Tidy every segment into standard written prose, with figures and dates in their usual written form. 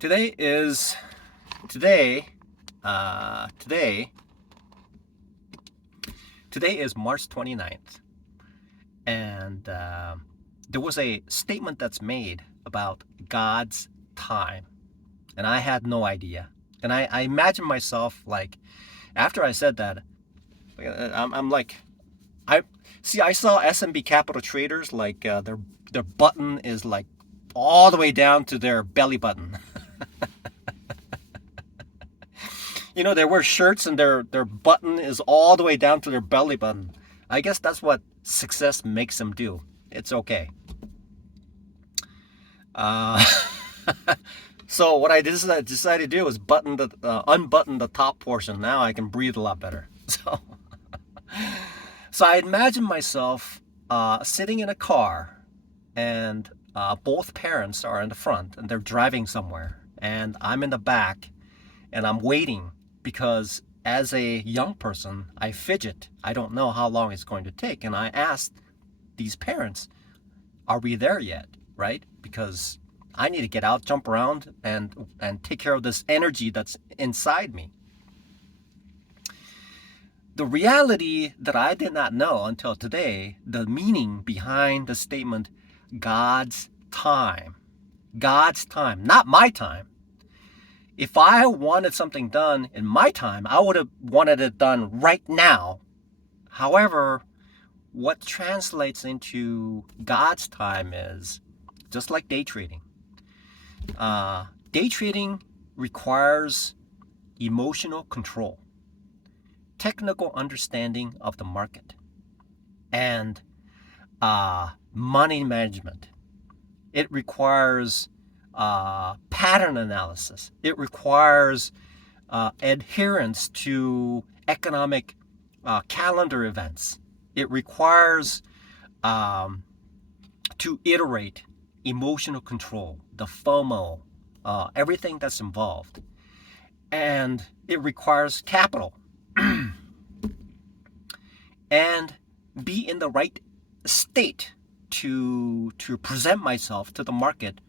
Today is today uh today today is March 29th, and there was a statement that's made about God's time, and I had no idea. And I imagine myself like after I said that, I'm like I see I saw S&B Capital traders like their button is like all the way down to their belly button. They wear shirts and their button is all the way down to their belly button. I guess that's what success makes them do. It's okay. Uh, so what I decided to do is unbutton the top portion. Now I can breathe a lot better. So I imagine myself sitting in a car, and both parents are in the front, and they're driving somewhere, and I'm in the back, and I'm waiting because as a young person, I fidget. I don't know how long it's going to take. And I asked these parents, are we there yet? Right? Because I need to get out, jump around, and take care of this energy that's inside me. The reality that I did not know until today, the meaning behind the statement, God's time. God's time, not my time. If I wanted something done in my time, I would have wanted it done right now. However, what translates into God's time is just like day trading. Day trading requires emotional control, technical understanding of the market, and money management. It requires pattern analysis. It requires adherence to economic calendar events. It requires to iterate emotional control, the FOMO, everything that's involved. And it requires capital and be in the right state to present myself to the market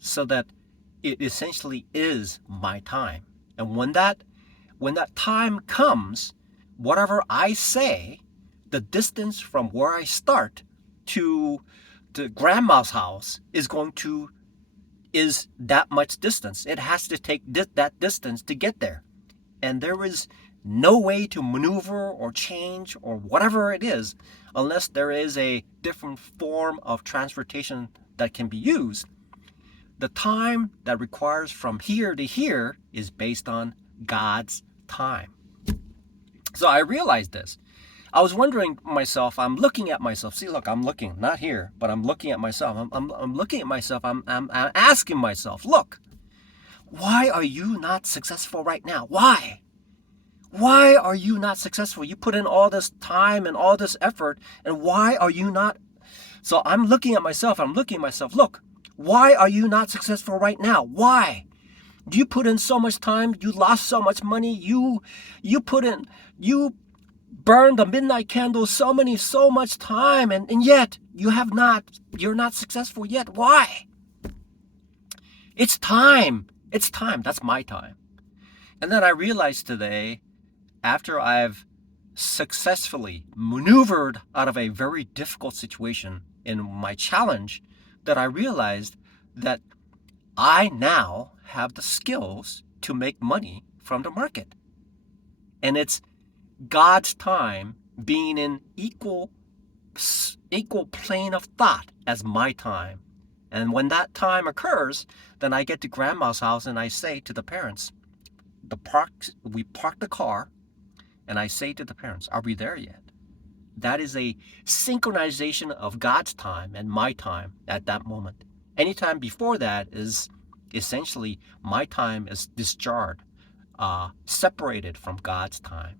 so that it essentially is my time. And when that time comes, whatever I say, the distance from where I start to the grandma's house is that much distance. It has to take that distance to get there. And there is no way to maneuver or change or whatever it is unless there is a different form of transportation that can be used. The time that requires from here to here is based on God's time. So I realized this. I was wondering myself, I'm looking at myself. See, look, I'm looking, not here, but I'm looking at myself. I'm looking at myself. I'm asking myself, look, why are you not successful right now? Why? Why are you not successful? You put in all this time and all this effort, and why are you not? So I'm looking at myself. I'm looking at myself. Look, why are you not successful right now? Why? You put in so much time. You lost so much money. You burned the midnight candle so much time, and yet you're not successful yet. Why? It's time. It's time. That's my time. And then I realized today, after I've successfully maneuvered out of a very difficult situation in my challenge, that I realized that I now have the skills to make money from the market. And it's God's time being in equal plane of thought as my time. And when that time occurs, then I get to grandma's house and I say to the parents, we park the car, and I say to the parents, are we there yet? That is a synchronization of God's time and my time at that moment. Anytime before that is essentially my time is discharged, separated from God's time.